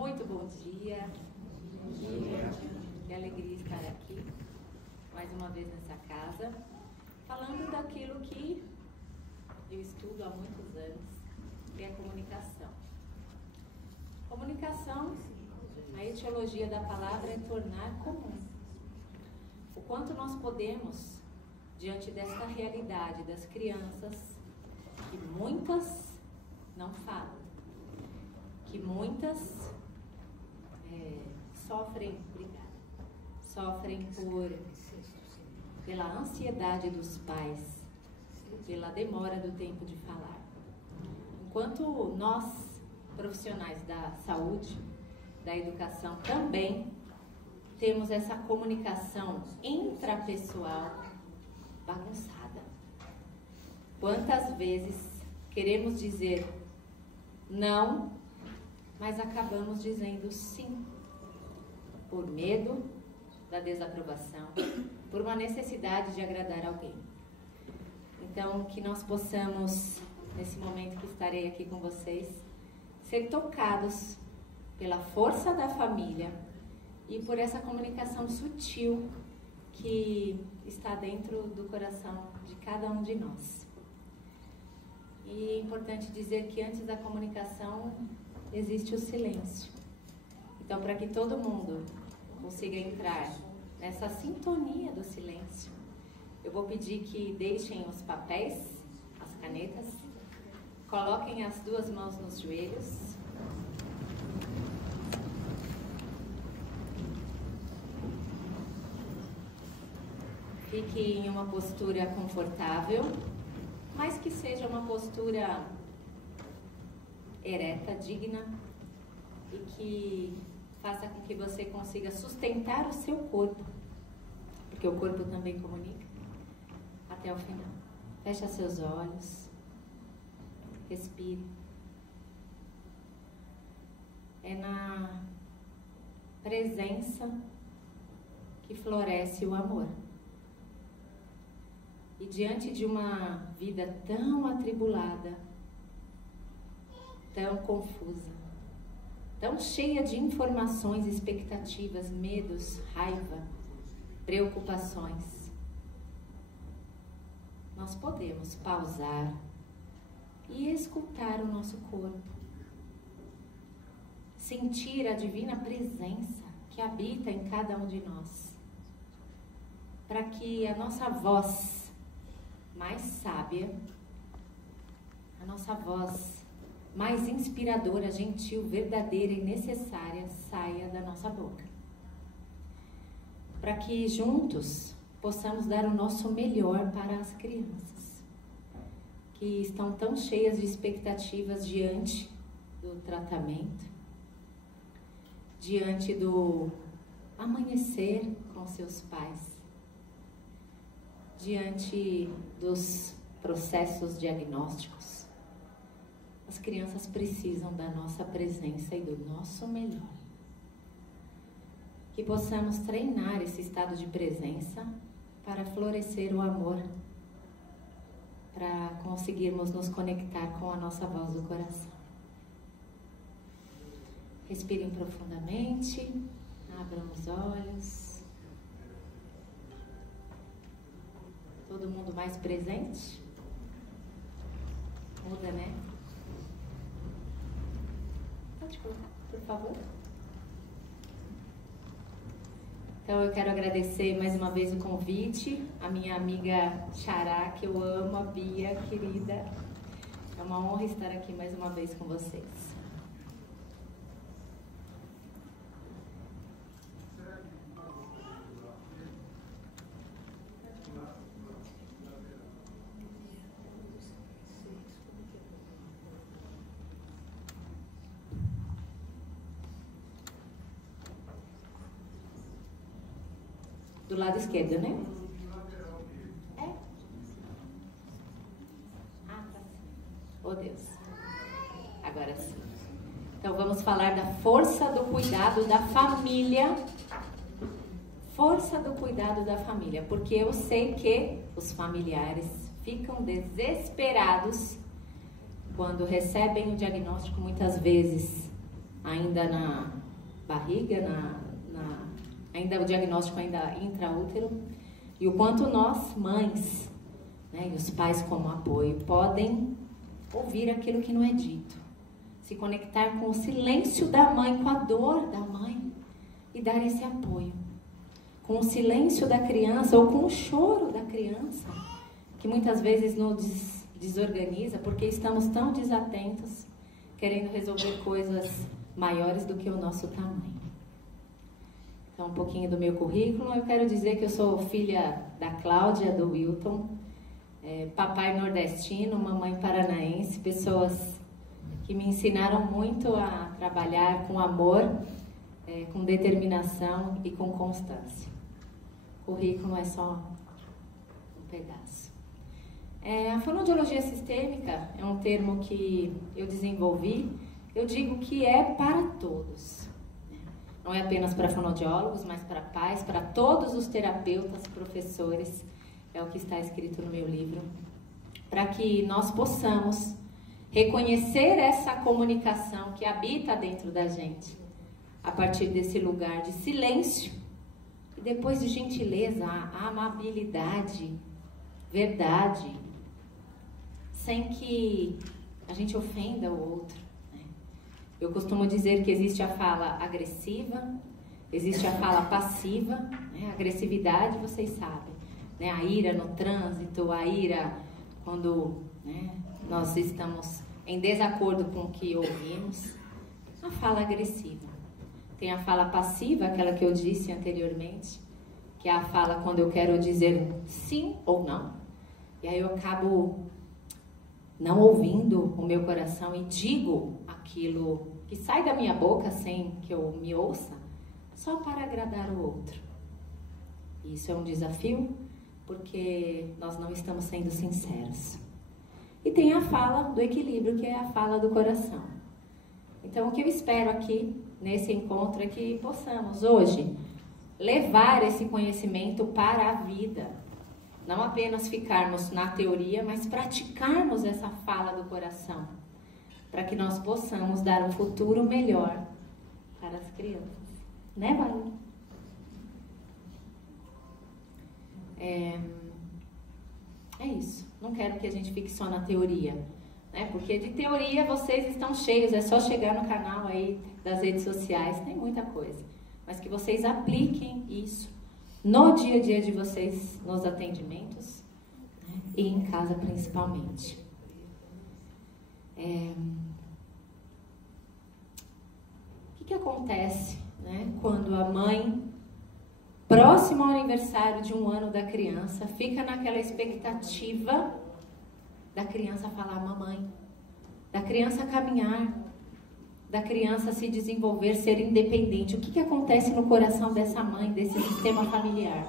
Muito bom dia. Bom dia. Que alegria estar aqui, mais uma vez nessa casa, falando daquilo que eu estudo há muitos anos, que é a comunicação. Comunicação, a etiologia da palavra é tornar comum. O quanto nós podemos, diante dessa realidade das crianças, que muitas não falam, que muitas sofrem pela ansiedade dos pais, pela demora do tempo de falar. Enquanto nós, profissionais da saúde, da educação, também temos essa comunicação intrapessoal bagunçada. Quantas vezes queremos dizer não, mas acabamos dizendo sim, por medo da desaprovação, por uma necessidade de agradar alguém. Então, que nós possamos, nesse momento que estarei aqui com vocês, ser tocados pela força da família e por essa comunicação sutil que está dentro do coração de cada um de nós. E é importante dizer que antes da comunicação existe o silêncio. Então, para que todo mundo consiga entrar nessa sintonia do silêncio, eu vou pedir que deixem os papéis, as canetas, coloquem as duas mãos nos joelhos. Fique em uma postura confortável, mas que seja uma postura ereta, digna, e que faça com que você consiga sustentar o seu corpo, porque o corpo também comunica, até o final. Feche seus olhos, respire. É na presença que floresce o amor. E diante de uma vida tão atribulada, tão confusa, tão cheia de informações, expectativas, medos, raiva, preocupações, nós podemos pausar e escutar o nosso corpo, sentir a divina presença que habita em cada um de nós, para que a nossa voz mais sábia, a nossa voz mais inspiradora, gentil, verdadeira e necessária saia da nossa boca. Para que juntos possamos dar o nosso melhor para as crianças, que estão tão cheias de expectativas diante do tratamento, diante do amanhecer com seus pais, diante dos processos diagnósticos. As crianças precisam da nossa presença e do nosso melhor. Que possamos treinar esse estado de presença para florescer o amor, para conseguirmos nos conectar com a nossa voz do coração. Respirem profundamente, abram os olhos. Todo mundo mais presente? Muda, né? Pode colocar, por favor. Então, eu quero agradecer mais uma vez o convite, a minha amiga Xará, que eu amo, a Bia, querida. É uma honra estar aqui mais uma vez com vocês. Do lado esquerdo, né? É? Ah, tá. Oh, Deus. Agora sim. Então, vamos falar da força do cuidado da família. Força do cuidado da família. Porque eu sei que os familiares ficam desesperados quando recebem o diagnóstico, muitas vezes ainda na barriga, ainda o diagnóstico ainda intraútero, e o quanto nós, mães, né, e os pais como apoio, podem ouvir aquilo que não é dito, se conectar com o silêncio da mãe, com a dor da mãe, e dar esse apoio. Com o silêncio da criança ou com o choro da criança, que muitas vezes nos desorganiza, porque estamos tão desatentos, querendo resolver coisas maiores do que o nosso tamanho. Então, um pouquinho do meu currículo. Eu quero dizer que eu sou filha da Cláudia, do Wilton, papai nordestino, mamãe paranaense, pessoas que me ensinaram muito a trabalhar com amor, com determinação e com constância. O currículo é só um pedaço. A fonoaudiologia sistêmica é um termo que eu desenvolvi. Eu digo que é para todos. Não é apenas para fonoaudiólogos, mas para pais, para todos os terapeutas, professores. É o que está escrito no meu livro. Para que nós possamos reconhecer essa comunicação que habita dentro da gente, a partir desse lugar de silêncio, e depois de gentileza, amabilidade, verdade, sem que a gente ofenda o outro. Eu costumo dizer que existe a fala agressiva, existe a fala passiva, né? A agressividade, vocês sabem, né? A ira no trânsito, a ira quando, né, nós estamos em desacordo com o que ouvimos. A fala agressiva. Tem a fala passiva, aquela que eu disse anteriormente, que é a fala quando eu quero dizer sim ou não, e aí eu acabo não ouvindo o meu coração e digo aquilo que sai da minha boca sem que eu me ouça, só para agradar o outro. Isso é um desafio, porque nós não estamos sendo sinceros. E tem a fala do equilíbrio, que é a fala do coração. Então, o que eu espero aqui, nesse encontro, é que possamos, hoje, levar esse conhecimento para a vida. Não apenas ficarmos na teoria, mas praticarmos essa fala do coração, para que nós possamos dar um futuro melhor para as crianças. Né, Malu? É isso. Não quero que a gente fique só na teoria, né? Porque de teoria vocês estão cheios, é só chegar no canal aí das redes sociais, tem muita coisa. Mas que vocês apliquem isso no dia a dia de vocês, nos atendimentos, né? E em casa principalmente. O que acontece, né, quando a mãe, próximo ao aniversário de 1 ano da criança, fica naquela expectativa da criança falar mamãe, da criança caminhar, da criança se desenvolver, ser independente? O que acontece no coração dessa mãe, desse sistema familiar?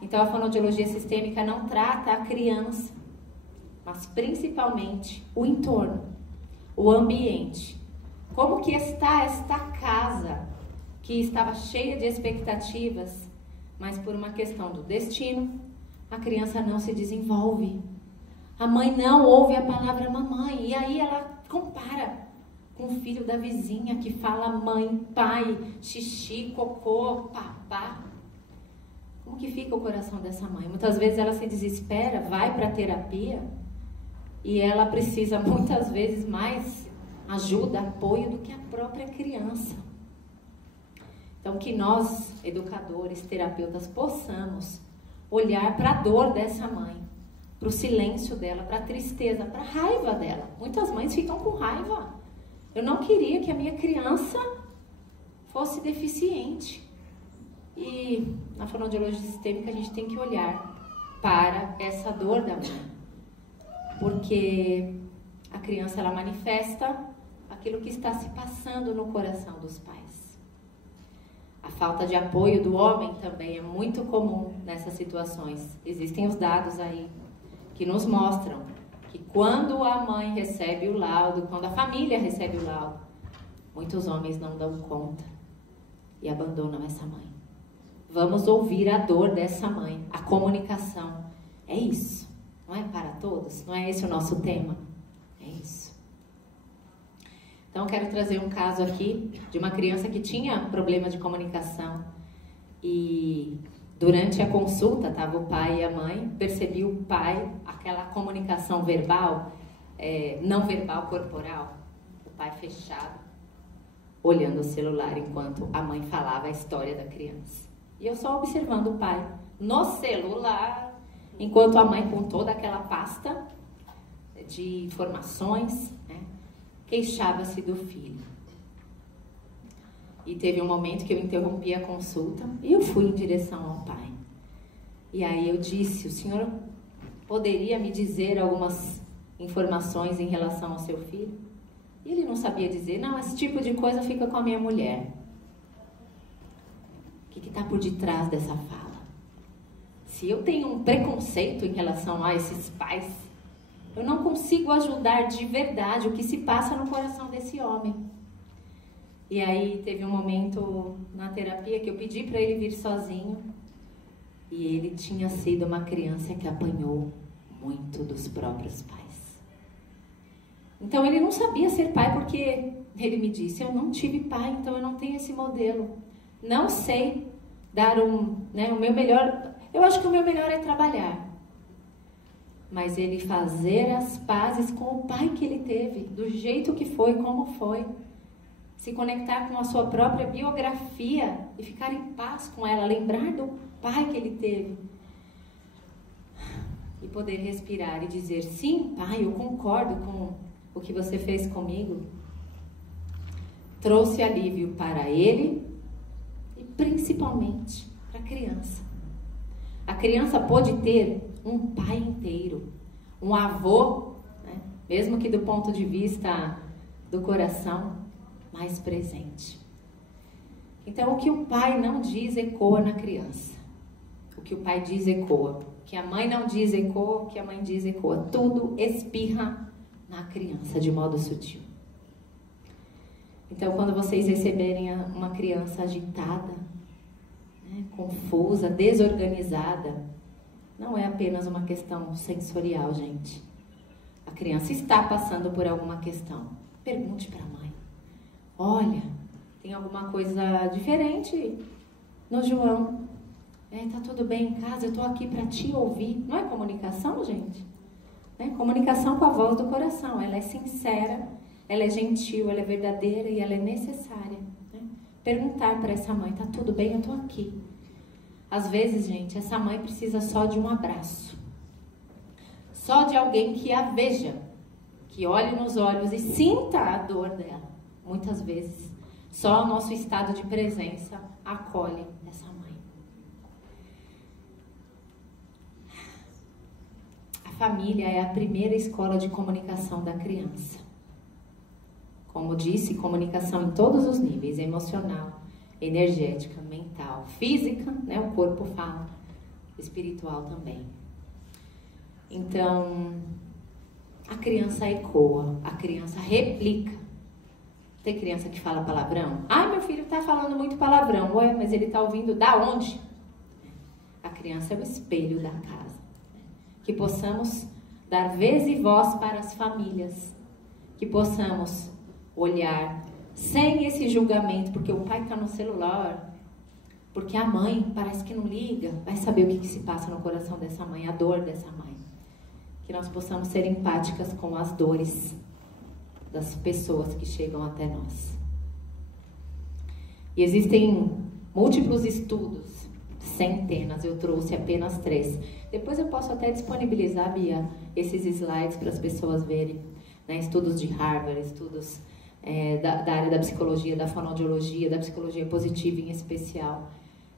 Então, a fonoaudiologia sistêmica não trata a criança, mas principalmente o entorno, o ambiente. Como que está esta casa que estava cheia de expectativas, mas por uma questão do destino, a criança não se desenvolve. A mãe não ouve a palavra mamãe, e aí ela compara com o filho da vizinha que fala mãe, pai, xixi, cocô, papá. Como que fica o coração dessa mãe? Muitas vezes ela se desespera, vai para a terapia, e ela precisa muitas vezes mais ajuda, apoio do que a própria criança. Então, que nós, educadores, terapeutas, possamos olhar para a dor dessa mãe, para o silêncio dela, para a tristeza, para a raiva dela. Muitas mães ficam com raiva. Eu não queria que a minha criança fosse deficiente. E na fonoaudiologia sistêmica a gente tem que olhar para essa dor da mãe. Porque a criança, ela manifesta aquilo que está se passando no coração dos pais. A falta de apoio do homem também é muito comum nessas situações. Existem os dados aí que nos mostram que quando a mãe recebe o laudo, quando a família recebe o laudo, muitos homens não dão conta e abandonam essa mãe. Vamos ouvir a dor dessa mãe, a comunicação. É isso, não é para todos? Não é esse o nosso tema? É isso. Então, eu quero trazer um caso aqui de uma criança que tinha problema de comunicação e durante a consulta, estava o pai e a mãe, percebi o pai, aquela comunicação verbal, não verbal corporal, o pai fechado, olhando o celular enquanto a mãe falava a história da criança. E eu só observando o pai no celular, enquanto a mãe com toda aquela pasta de informações, né, queixava-se do filho. E teve um momento que eu interrompi a consulta e eu fui em direção ao pai. E aí eu disse, o senhor poderia me dizer algumas informações em relação ao seu filho? E ele não sabia dizer, não, esse tipo de coisa fica com a minha mulher. O que está por detrás dessa fala? Se eu tenho um preconceito em relação a esses pais, eu não consigo ajudar de verdade o que se passa no coração desse homem. E aí teve um momento na terapia que eu pedi para ele vir sozinho. E ele tinha sido uma criança que apanhou muito dos próprios pais. Então ele não sabia ser pai porque ele me disse, eu não tive pai, então eu não tenho esse modelo. Não sei dar o meu melhor. Eu acho que o meu melhor é trabalhar. Mas ele fazer as pazes com o pai que ele teve, do jeito que foi, como foi. Se conectar com a sua própria biografia e ficar em paz com ela, lembrar do pai que ele teve. E poder respirar e dizer, sim, pai, eu concordo com o que você fez comigo. Trouxe alívio para ele e principalmente para a criança. A criança pôde ter um pai inteiro, um avô, né, mesmo que do ponto de vista do coração, mais presente. Então, o que o pai não diz ecoa na criança. O que o pai diz ecoa. O que a mãe não diz ecoa, o que a mãe diz ecoa. Tudo espirra na criança de modo sutil. Então, quando vocês receberem uma criança agitada, né, confusa, desorganizada, não é apenas uma questão sensorial, gente. A criança está passando por alguma questão. Pergunte para a mãe. Olha, tem alguma coisa diferente no João. Tá tudo bem em casa, eu estou aqui para te ouvir. Não é comunicação, gente? Comunicação com a voz do coração. Ela é sincera, ela é gentil, ela é verdadeira e ela é necessária. Né? Perguntar para essa mãe, tá tudo bem? Eu estou aqui. Às vezes, gente, essa mãe precisa só de um abraço. Só de alguém que a veja, que olhe nos olhos e sinta a dor dela. Muitas vezes, só o nosso estado de presença acolhe essa mãe. A família é a primeira escola de comunicação da criança. Como disse, comunicação em todos os níveis, emocional, energética, mental, física, né? O corpo fala, espiritual também. Então, a criança ecoa, a criança replica. Tem criança que fala palavrão? Ai, meu filho está falando muito palavrão. Ué, mas ele está ouvindo da onde? A criança é o espelho da casa. Que possamos dar vez e voz para as famílias. Que possamos olhar sem esse julgamento, porque o pai está no celular, porque a mãe parece que não liga. Vai saber o que se passa no coração dessa mãe, a dor dessa mãe. Que nós possamos ser empáticas com as dores das pessoas que chegam até nós. E existem múltiplos estudos, centenas, eu trouxe apenas 3. Depois eu posso até disponibilizar, Bia, esses slides para as pessoas verem, né? Estudos de Harvard, estudos da área da psicologia, da fonoaudiologia, da psicologia positiva em especial,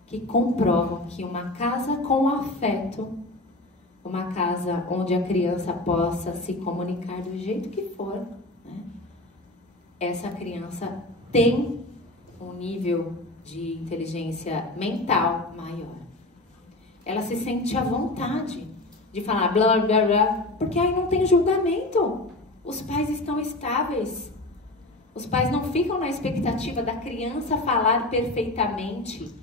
que comprovam que uma casa com afeto, uma casa onde a criança possa se comunicar do jeito que for, essa criança tem um nível de inteligência mental maior. Ela se sente à vontade de falar blá blá blá, porque aí não tem julgamento. Os pais estão estáveis. Os pais não ficam na expectativa da criança falar perfeitamente,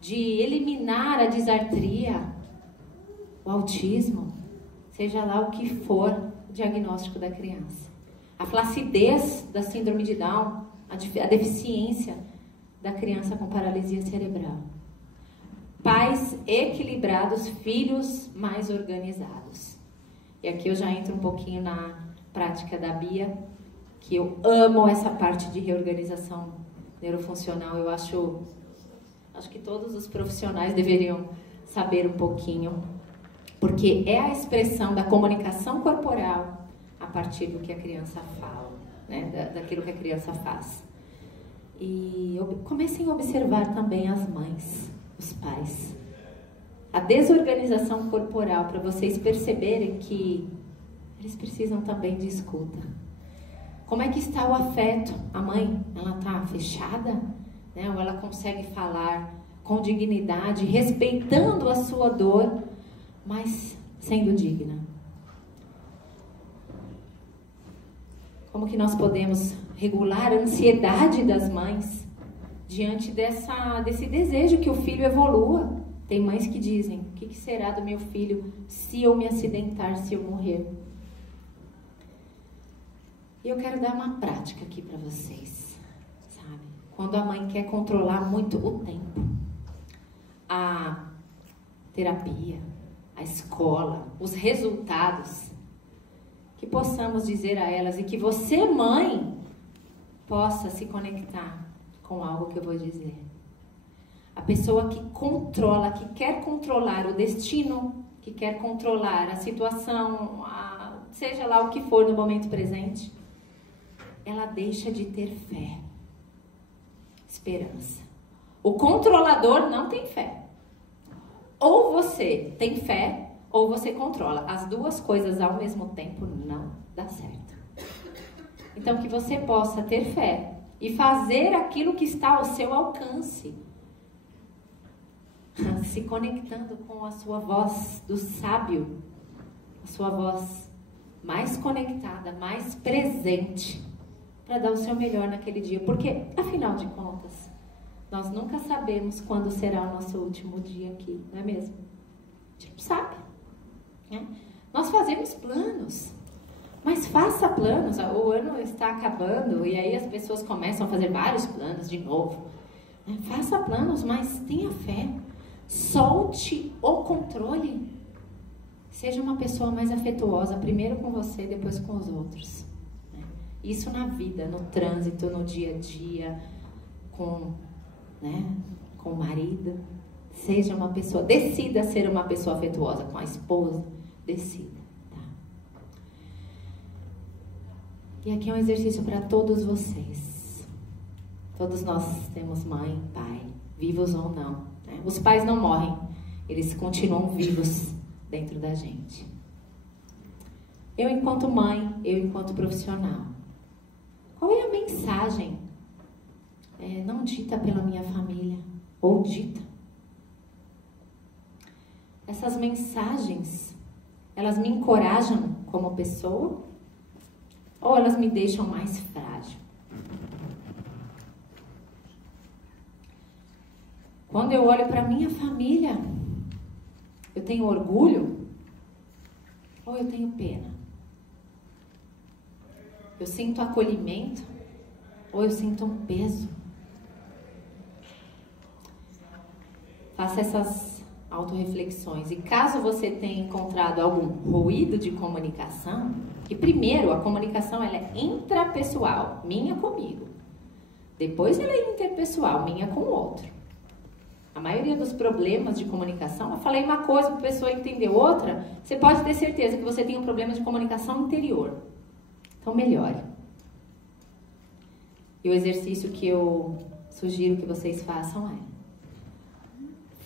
de eliminar a disartria, o autismo, seja lá o que for o diagnóstico da criança. a flacidez da síndrome de Down, a deficiência da criança com paralisia cerebral. Pais equilibrados, filhos mais organizados. E aqui eu já entro um pouquinho na prática da Bia, que eu amo essa parte de reorganização neurofuncional. Eu acho que todos os profissionais deveriam saber um pouquinho, porque é a expressão da comunicação corporal a partir do que a criança fala, né? Daquilo que a criança faz. E comecem a observar também as mães, os pais. A desorganização corporal, para vocês perceberem que eles precisam também de escuta. Como é que está o afeto? A mãe, ela está fechada? Né? Ou ela consegue falar com dignidade, respeitando a sua dor, mas sendo digna? Como que nós podemos regular a ansiedade das mães diante desse desejo que o filho evolua? Tem mães que dizem, o que será do meu filho se eu me acidentar, se eu morrer? E eu quero dar uma prática aqui para vocês, sabe? Quando a mãe quer controlar muito o tempo, a terapia, a escola, os resultados, que possamos dizer a elas e que você, mãe, possa se conectar com algo que eu vou dizer. A pessoa que controla, que quer controlar o destino, que quer controlar a situação, seja lá o que for no momento presente, ela deixa de ter fé, esperança. O controlador não tem fé. Ou você tem fé, ou você controla. As duas coisas ao mesmo tempo não dá certo. Então, que você possa ter fé e fazer aquilo que está ao seu alcance, se conectando com a sua voz do sábio, a sua voz mais conectada, mais presente, para dar o seu melhor naquele dia. Porque, afinal de contas, nós nunca sabemos quando será o nosso último dia aqui, não é mesmo? A gente não sabe, né? Nós fazemos planos, mas faça planos. O ano está acabando e aí as pessoas começam a fazer vários planos de novo, né? Faça planos, mas tenha fé. Solte o controle. Seja uma pessoa mais afetuosa, primeiro com você, depois com os outros, né? Isso na vida, no trânsito, no dia a dia, com o marido. Seja uma pessoa, decida ser uma pessoa afetuosa com a esposa, decida, tá? E aqui é um exercício para todos vocês. Todos nós temos mãe, pai, vivos ou não, né? Os pais não morrem, eles continuam vivos dentro da gente. Eu enquanto mãe, eu enquanto profissional, qual é a mensagem não dita pela minha família, ou dita? Essas mensagens, elas me encorajam como pessoa, ou elas me deixam mais frágil? Quando eu olho para minha família, eu tenho orgulho, ou eu tenho pena? Eu sinto acolhimento, ou eu sinto um peso? Faça essas autorreflexões. E caso você tenha encontrado algum ruído de comunicação, que primeiro a comunicação ela é intrapessoal, minha comigo. Depois ela é interpessoal, minha com o outro. A maioria dos problemas de comunicação, eu falei uma coisa para a pessoa entender outra, você pode ter certeza que você tem um problema de comunicação interior. Então melhore. E o exercício que eu sugiro que vocês façam é: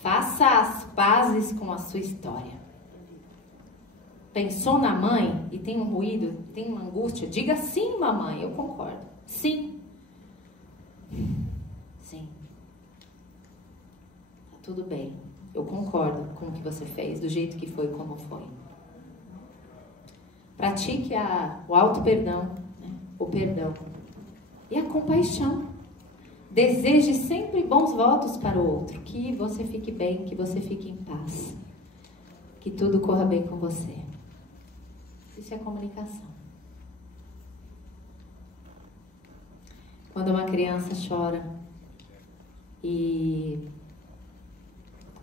faça as pazes com a sua história. Pensou na mãe e tem um ruído, tem uma angústia? Diga sim, mamãe, eu concordo. Sim. Sim. Tá tudo bem. Eu concordo com o que você fez, do jeito que foi, como foi. Pratique o auto-perdão, né? O perdão. E a compaixão. Deseje sempre bons votos para o outro. Que você fique bem, que você fique em paz. Que tudo corra bem com você. Isso é comunicação. Quando uma criança chora e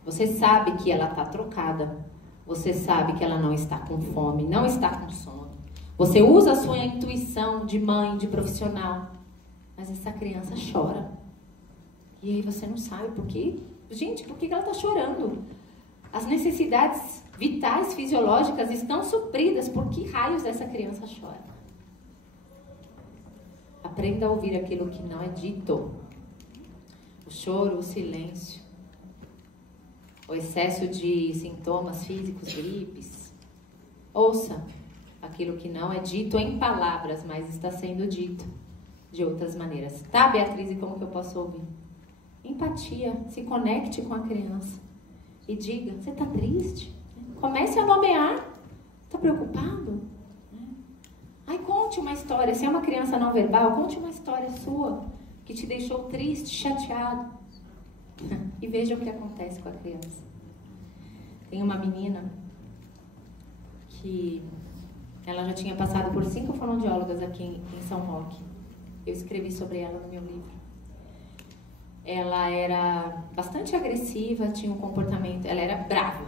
você sabe que ela está trocada, você sabe que ela não está com fome, não está com sono. Você usa a sua intuição de mãe, de profissional, mas essa criança chora. E aí você não sabe por quê. Gente, por que ela está chorando? As necessidades vitais, fisiológicas estão supridas. Por que raios essa criança chora? Aprenda a ouvir aquilo que não é dito. O choro, o silêncio, o excesso de sintomas físicos, gripes. Ouça aquilo que não é dito em palavras, mas está sendo dito de outras maneiras. Tá, Beatriz, e como que eu posso ouvir? Empatia, se conecte com a criança e diga, você está triste? Comece a nomear. Está preocupado? Ai, conte uma história. Se é uma criança não verbal, conte uma história sua que te deixou triste, chateado. E veja o que acontece com a criança. Tem uma menina que ela já tinha passado por 5 fonoaudiólogas aqui em São Roque. Eu escrevi sobre ela no meu livro. Ela era bastante agressiva, tinha um comportamento... Ela era brava,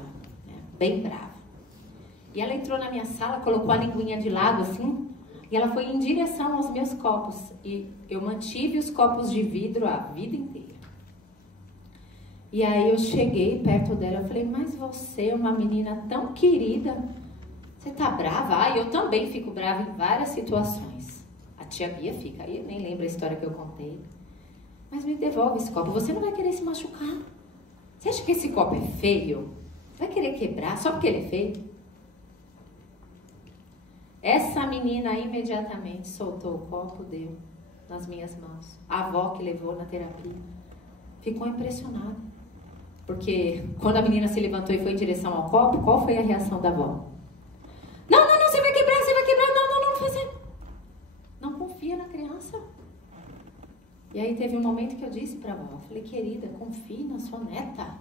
né? Bem brava. E ela entrou na minha sala, colocou a linguinha de lado, assim, e ela foi em direção aos meus copos. E eu mantive os copos de vidro a vida inteira. E aí eu cheguei perto dela, eu falei, mas você é uma menina tão querida, você tá brava? Ah, eu também fico brava em várias situações. A tia Bia fica, aí eu nem lembro a história que eu contei. Mas me devolve esse copo, você não vai querer se machucar. Você acha que esse copo é feio? Vai querer quebrar só porque ele é feio? Essa menina imediatamente soltou o copo, deu nas minhas mãos. A avó que levou na terapia ficou impressionada. Porque quando a menina se levantou e foi em direção ao copo, qual foi a reação da avó? Não, você vai quebrar, não fazer. Não confia na criança. E aí teve um momento que eu disse para a avó, falei, querida, confie na sua neta.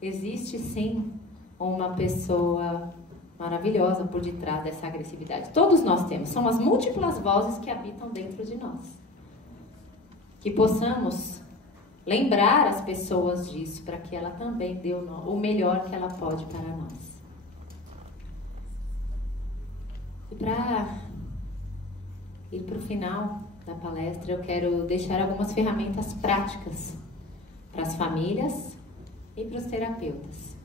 Existe sim uma pessoa maravilhosa por detrás dessa agressividade. Todos nós temos, são as múltiplas vozes que habitam dentro de nós. Que possamos lembrar as pessoas disso, para que ela também dê o melhor que ela pode para nós. E para ir para o final da palestra, eu quero deixar algumas ferramentas práticas para as famílias e para os terapeutas.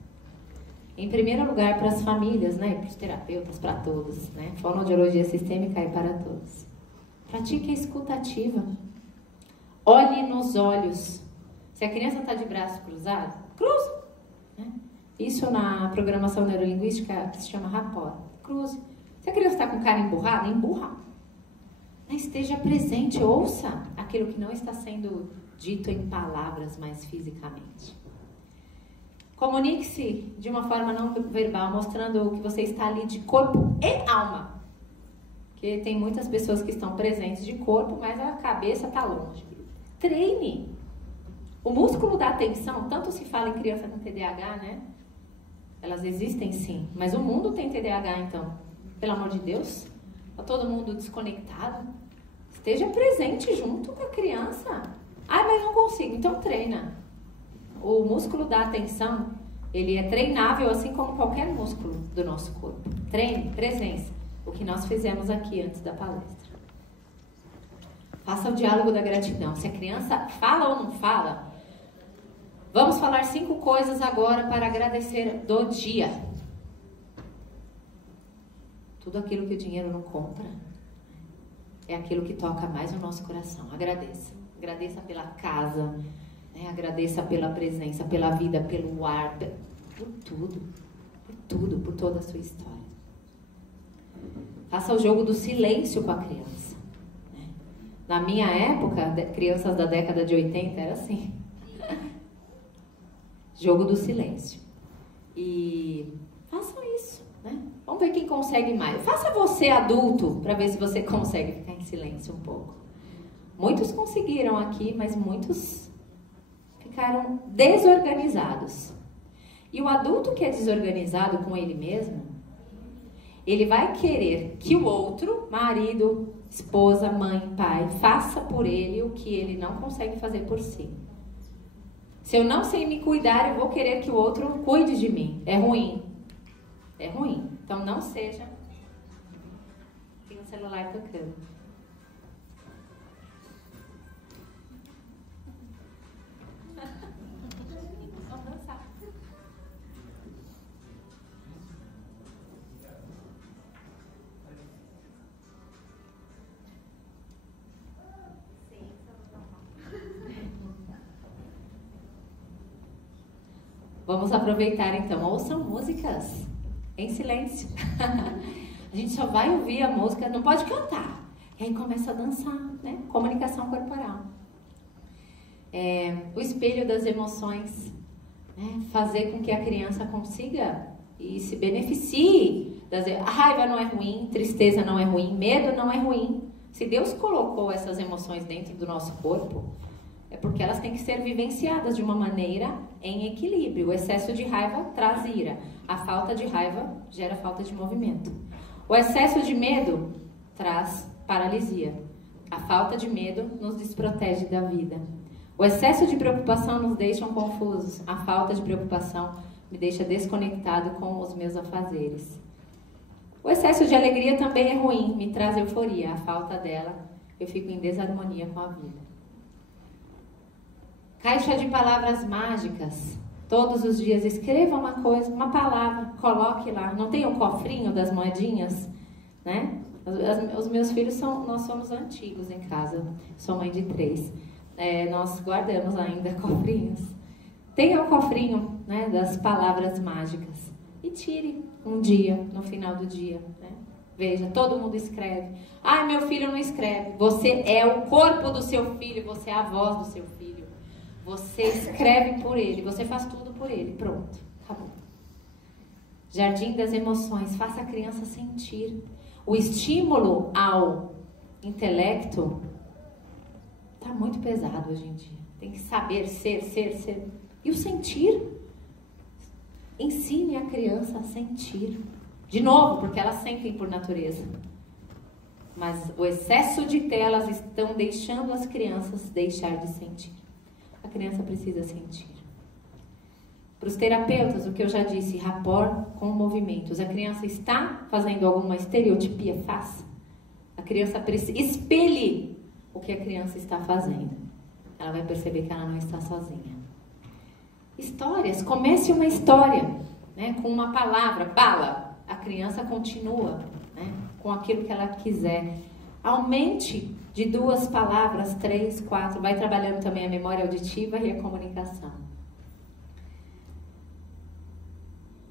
Em primeiro lugar, para as famílias, né? Para os terapeutas, para todos, né? Fonoaudiologia sistêmica é para todos. Pratique a escuta ativa. Olhe nos olhos. Se a criança está de braço cruzado, cruza. Né? Isso na programação neurolinguística se chama rapport. Cruze. Se a criança está com cara emburrada, emburra. Esteja presente, ouça aquilo que não está sendo dito em palavras, mas fisicamente. Comunique-se de uma forma não verbal, mostrando que você está ali de corpo e alma. Porque tem muitas pessoas que estão presentes de corpo, mas a cabeça está longe. Treine. O músculo da atenção, tanto se fala em criança com TDAH, né? Elas existem sim, mas o mundo tem TDAH, então. Pelo amor de Deus, está todo mundo desconectado. Esteja presente junto com a criança. Ah, mas não consigo, então treina. O músculo da atenção, ele é treinável assim como qualquer músculo do nosso corpo. Treine, presença. O que nós fizemos aqui antes da palestra. Faça o diálogo da gratidão. Se a criança fala ou não fala, vamos falar 5 coisas agora para agradecer do dia. Tudo aquilo que o dinheiro não compra é aquilo que toca mais o nosso coração. Agradeça. Agradeça pela casa, né? Agradeça pela presença, pela vida, pelo ar, por tudo, por toda a sua história. Faça o jogo do silêncio com a criança. Né? Na minha época, crianças da década de 80 era assim. Jogo do silêncio. E façam isso. Né? Vamos ver quem consegue mais. Faça você adulto para ver se você consegue ficar em silêncio um pouco. Muitos conseguiram aqui, mas muitos ficaram desorganizados. E o adulto que é desorganizado com ele mesmo, ele vai querer que o outro, marido, esposa, mãe, pai, faça por ele o que ele não consegue fazer por si. Se eu não sei me cuidar, eu vou querer que o outro cuide de mim. É ruim. É ruim. Então não seja. Tem um celular tocando. Vamos dançar. Vamos aproveitar então. Ouçam músicas em silêncio. A gente só vai ouvir a música, não pode cantar. E aí começa a dançar, né? Comunicação corporal. O espelho das emoções, né? Fazer com que a criança consiga e se beneficie. A raiva não é ruim, tristeza não é ruim, medo não é ruim. Se Deus colocou essas emoções dentro do nosso corpo, é porque elas têm que ser vivenciadas de uma maneira em equilíbrio. O excesso de raiva traz ira. A falta de raiva gera falta de movimento. O excesso de medo traz paralisia. A falta de medo nos desprotege da vida. O excesso de preocupação nos deixa confusos. A falta de preocupação me deixa desconectado com os meus afazeres. O excesso de alegria também é ruim, me traz euforia. A falta dela, eu fico em desarmonia com a vida. Caixa de palavras mágicas. Todos os dias escreva uma coisa, uma palavra, coloque lá. Não tem o cofrinho das moedinhas, né? Os meus filhos nós somos antigos em casa. Sou mãe de 3. Nós guardamos ainda cofrinhos. Tenha o cofrinho, né, das palavras mágicas. E tire um dia, no final do dia, né? Veja, todo mundo escreve. Ai, meu filho não escreve. Você é o corpo do seu filho, você é a voz do seu filho. Você escreve por ele, você faz tudo por ele. Pronto, acabou. Jardim das emoções, faça a criança sentir. O estímulo ao intelecto está muito pesado hoje em dia. Tem que saber ser. E o sentir? Ensine a criança a sentir. De novo, porque elas sentem por natureza. Mas o excesso de telas estão deixando as crianças deixar de sentir. A criança precisa sentir. Para os terapeutas, o que eu já disse, rapport com movimentos. A criança está fazendo alguma estereotipia? Faça. A criança precisa... Espelhe o que a criança está fazendo. Ela vai perceber que ela não está sozinha. Histórias. Comece uma história, né, com uma palavra. Bala. A criança continua, né, com aquilo que ela quiser. Aumente de 2 palavras, 3, 4. Vai trabalhando também a memória auditiva e a comunicação.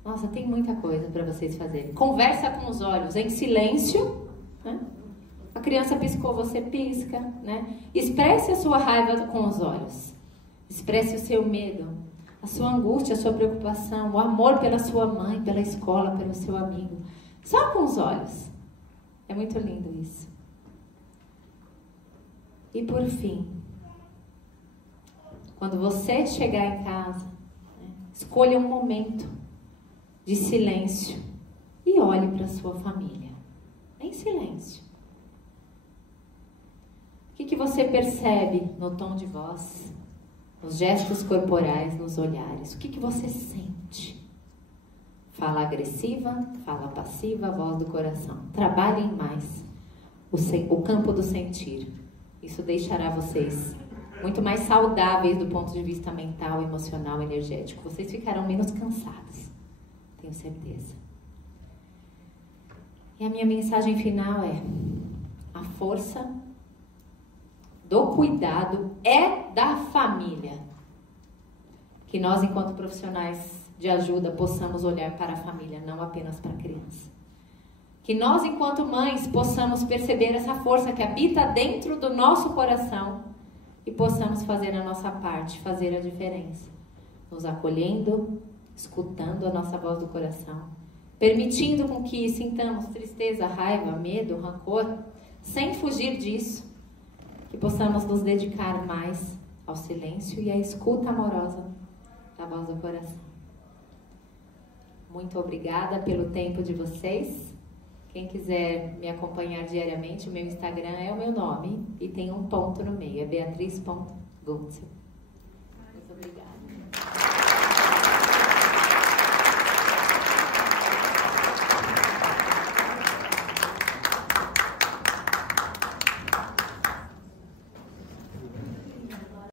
Nossa, tem muita coisa para vocês fazerem. Conversa com os olhos em silêncio, né? A criança piscou, você pisca, né? Expresse a sua raiva com os olhos. Expresse o seu medo, a sua angústia, a sua preocupação, o amor pela sua mãe, pela escola, pelo seu amigo. Só com os olhos. É muito lindo isso. E por fim, quando você chegar em casa, né, escolha um momento de silêncio e olhe para a sua família. Em silêncio. O que você percebe no tom de voz, nos gestos corporais, nos olhares? O que você sente? Fala agressiva, fala passiva, voz do coração. Trabalhem mais o campo do sentir. Isso deixará vocês muito mais saudáveis do ponto de vista mental, emocional, energético. Vocês ficarão menos cansados, tenho certeza. E a minha mensagem final é: a força do cuidado é da família. Que nós, enquanto profissionais de ajuda, possamos olhar para a família, não apenas para a criança. Que nós, enquanto mães, possamos perceber essa força que habita dentro do nosso coração e possamos fazer a nossa parte, fazer a diferença. Nos acolhendo, escutando a nossa voz do coração, permitindo com que sintamos tristeza, raiva, medo, rancor, sem fugir disso. Que possamos nos dedicar mais ao silêncio e à escuta amorosa da voz do coração. Muito obrigada pelo tempo de vocês. Quem quiser me acompanhar diariamente, o meu Instagram é o meu nome e tem um ponto no meio, é beatriz.gutzel. Muito obrigada.